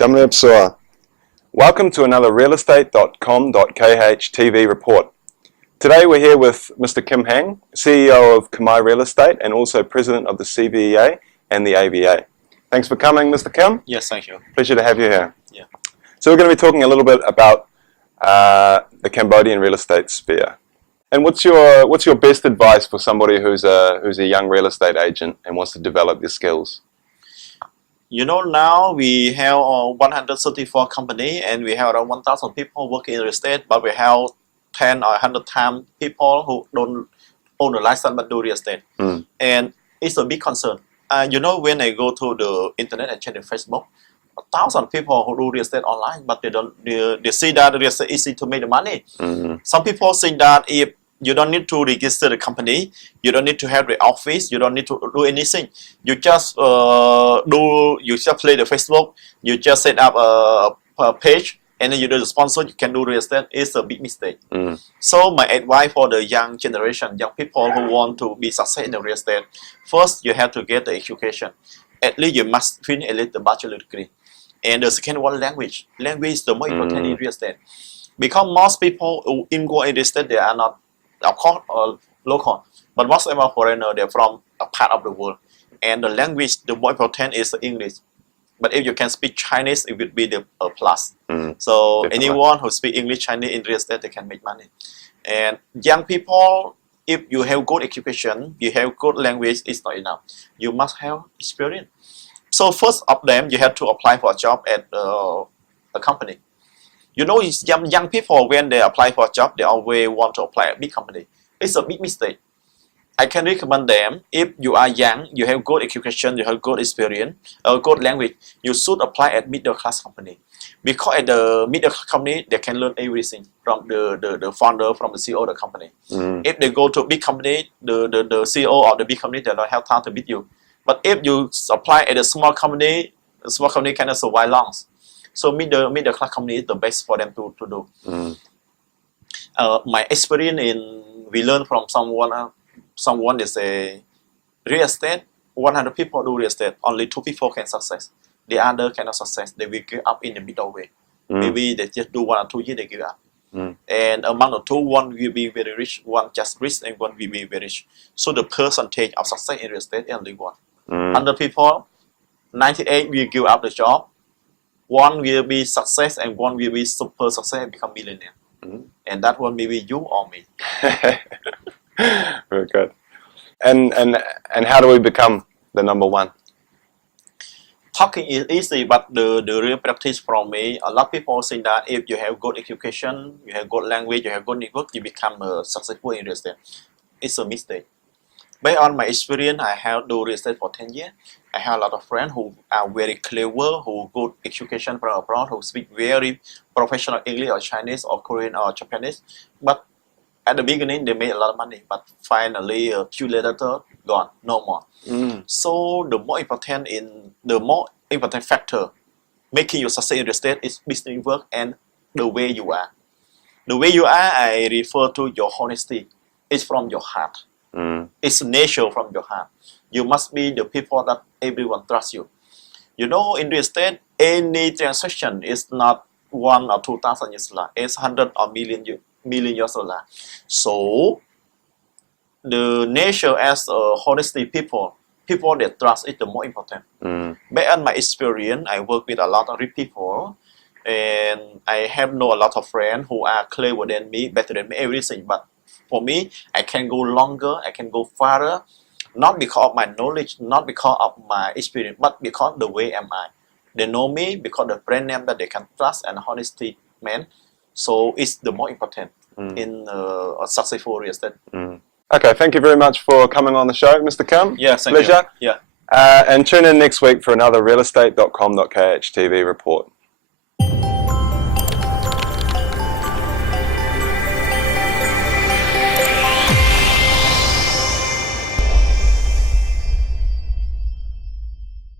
Damlip Soa. Welcome to another Realestate.com.kh TV report. Today we're here with Mr Kim Heang, CEO of Khmer Real Estate and also President of the CVEA and the AVA. Thanks for coming, Mr Kim. Yes, thank you. Pleasure to have you here. Yeah. So we're going to be talking a little bit about the Cambodian real estate sphere. And what's your best advice for somebody who's a young real estate agent and wants to develop their skills? You know, now we have 134 companies and we have around 1,000 people working in real estate, but we have 10 or 100 times people who don't own a license but do real estate. And it's a big concern. You know, when I go to the internet and check the Facebook, 1,000 people who do real estate online, but they see that real estate is easy to make the money. Some people think that if you don't need to register the company, you don't need to have the office, you don't need to do anything. You just play the Facebook, you just set up a page, and then you do the sponsor, you can do real estate. It's a big mistake. So my advice for the young generation, young people who want to be successful in the real estate, first you have to get the education. At least you must finish at least the bachelor degree. And the second one, language. Language is the most important in real estate. Because most people who go in real estate, they are not, of course, local, but most of them are foreigners. They're from a part of the world, and the language, the more important is English. But if you can speak Chinese, it would be the plus. So definitely. Anyone who speaks English, Chinese in real estate, they can make money. And young people, if you have good education, you have good language, it's not enough. You must have experience. So first of them, you have to apply for a job at a company. You know, young people, when they apply for a job, they always want to apply at a big company. It's a big mistake. I can recommend them, if you are young, you have good education, you have good experience, good language, you should apply at middle class company. Because at the middle class company, they can learn everything from the founder, from the CEO of the company. If they go to a big company, the CEO of the big company, they don't have time to meet you. But if you apply at a small company cannot survive long. So middle class company is the best for them to do. My experience we learn from someone they say, real estate, 100 people do real estate, only 2 people can success. The other cannot success. They will give up in the middle way. Maybe they just do 1 or 2 years, they give up. And among the two, one will be very rich, one just rich, and one will be very rich. So the percentage of success in real estate is only 1. 100 people, 98 will give up the job. 1 will be success and 1 will be super success and become millionaire. And that one may be you or me. Very good. And how do we become the number 1? Talking is easy, but the real practice from me, a lot of people think that if you have good education, you have good language, you have good network, you become successful in real estate. It's a mistake. Based on my experience, I have do real estate for 10 years. I have a lot of friends who are very clever, who good education from abroad, who speak very professional English or Chinese or Korean or Japanese. But at the beginning, they made a lot of money, but finally, a few years later, gone, no more. So the more important factor making you succeed in real estate is business work and the way you are. The way you are, I refer to your honesty. It's from your heart. It's nature from your heart. You must be the people that everyone trusts you. You know, in real estate, any transaction is not 1 or 2,000 US dollars. It's 100 or million US dollars. So the nature as a honesty people that trust is the more important. Based on my experience, I work with a lot of rich people, and I have know a lot of friends who are clever than me, better than me, everything. But for me, I can go longer, I can go farther, not because of my knowledge, not because of my experience, but because the way am I. They know me because the brand name that they can trust and honesty man. So it's the more important in a successful real estate. Okay, thank you very much for coming on the show, Mr Kim. Yes, thank Pleasure. you. Yeah. And tune in next week for another Realestate.com.kh TV report.